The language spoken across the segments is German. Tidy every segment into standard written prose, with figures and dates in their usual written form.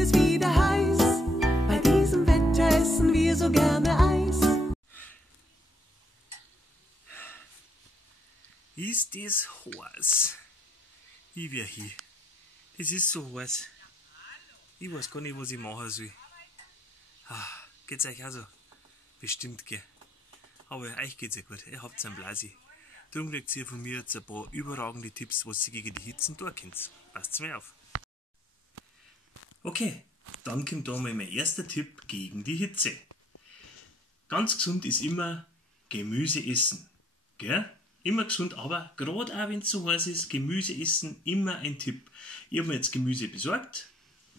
es wieder heiß. Bei diesem Wetter essen wir so gerne Eis. Ist das heiß? Ich wär hier. Das ist so heiß. Ich weiß gar nicht, was ich machen soll. Geht's euch auch so? Bestimmt, gell? Aber euch geht's ja gut. Ihr habt's einen Blasi. Darum kriegt ihr von mir jetzt ein paar überragende Tipps, was ihr gegen die Hitzen tun könnt. Passt's mir auf. Okay, dann kommt da mal mein erster Tipp gegen die Hitze. Ganz gesund ist immer Gemüse essen. Gell? Immer gesund, aber gerade auch wenn es so heiß ist, Gemüse essen immer ein Tipp. Ich habe mir jetzt Gemüse besorgt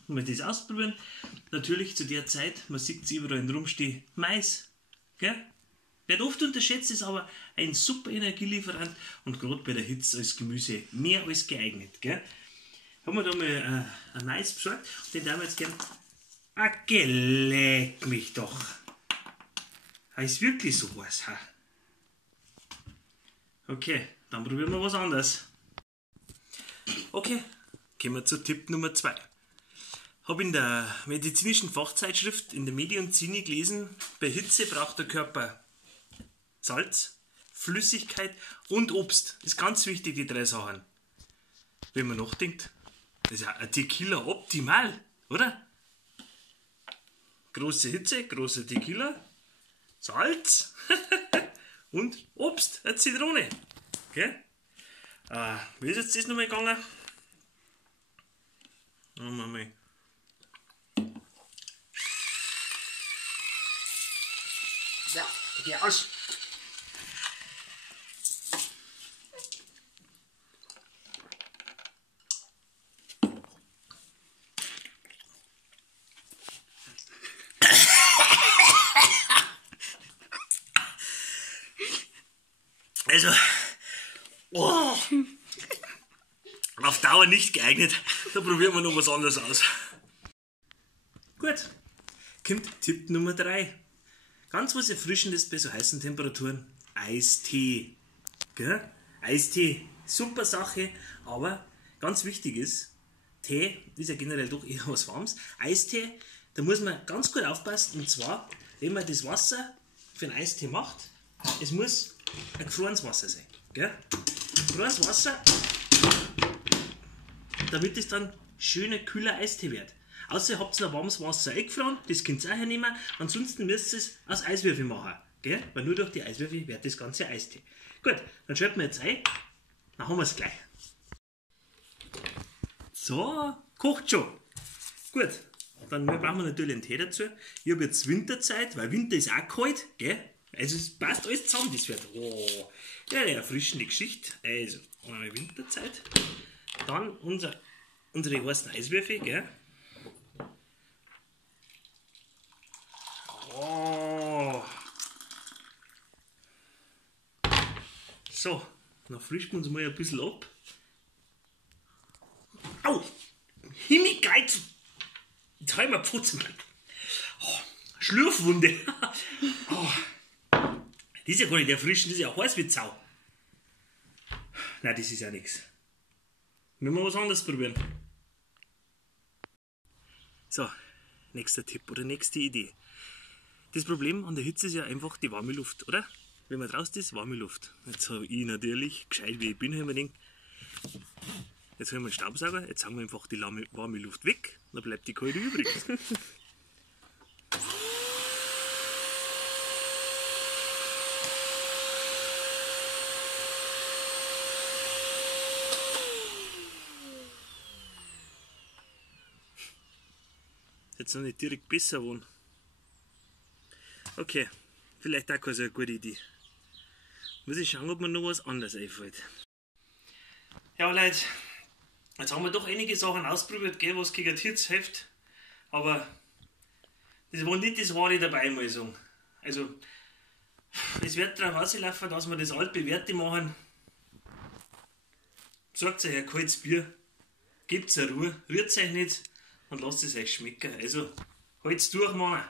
und wir das ausprobieren. Natürlich zu der Zeit, man sieht es überall rumstehen, Mais. Gell? Wird oft unterschätzt, ist aber ein super Energielieferant und gerade bei der Hitze als Gemüse mehr als geeignet. Gell? Haben wir da mal ein Mais besorgt, den darf wir jetzt gerne. Leck mich doch! Ist wirklich so was. Okay, dann probieren wir was anderes. Okay, kommen wir zu Tipp Nummer 2. Habe in der medizinischen Fachzeitschrift in der Medizin gelesen, bei Hitze braucht der Körper Salz, Flüssigkeit und Obst. Das ist ganz wichtig, die 3 Sachen. Wenn man nachdenkt, das ist ja ein Tequila optimal, oder? Große Hitze, großer Tequila, Salz und Obst, eine Zitrone. Okay? Wie ist jetzt das nochmal gegangen? Machen wir mal. Ja, geh aus. Also, auf Dauer nicht geeignet. Da probieren wir noch was anderes aus. Gut, kommt Tipp Nummer 3. Ganz was Erfrischendes bei so heißen Temperaturen. Eistee. Gell? Eistee, super Sache, aber ganz wichtig ist, Tee ist ja generell doch eher was Warmes. Eistee, da muss man ganz gut aufpassen. Und zwar, wenn man das Wasser für einen Eistee macht, es muss ein gefrorenes Wasser sein. Gell? Gefrorenes Wasser, damit es dann schöner, kühler Eistee wird. Außer ihr habt noch warmes Wasser eingefroren, das könnt ihr auch hernehmen. Ansonsten müsst ihr es aus Eiswürfel machen. Gell? Weil nur durch die Eiswürfel wird das ganze Eistee. Gut, dann schalten wir jetzt ein. Dann haben wir es gleich. So, kocht schon. Gut, dann brauchen wir natürlich einen Tee dazu. Ich habe jetzt Winterzeit, weil Winter ist auch kalt. Gell? Also es passt alles zusammen, das wird eine erfrischende Geschichte. Also, eine Winterzeit. Dann unsere heißen Eiswürfel, gell? So, dann frischen wir uns mal ein bisschen ab. Au! Himmelgeiz! Jetzt habe ich mir Pfotzen. Schlürfwunde. Das ist ja gar nicht erfrischend, das ist ja heiß wie Sau. Nein, das ist ja nichts. Müssen wir was anderes probieren. So, nächster Tipp oder nächste Idee. Das Problem an der Hitze ist ja einfach die warme Luft, oder? Wenn man draußen ist, warme Luft. Jetzt habe ich natürlich, gescheit wie ich bin, habe ich mir gedacht, jetzt haben wir einen Staubsauger, jetzt sagen wir einfach die warme Luft weg, dann bleibt die kalte übrig. Jetzt noch nicht direkt besser wohnen. Okay, vielleicht auch keine gute Idee. Muss ich schauen, ob mir noch was anderes einfällt. Ja Leute, jetzt haben wir doch einige Sachen ausprobiert, gell, was gegen die Hitze hilft. Aber das war nicht das Wahre dabei, muss ich sagen. Also, es wird darauf auslaufen, dass wir das altbewährte machen. Sagt euch ein kaltes Bier, gebt es eine Ruhe, rührt euch nicht und lasst es euch schmecken. Also, halt's durch, Mann.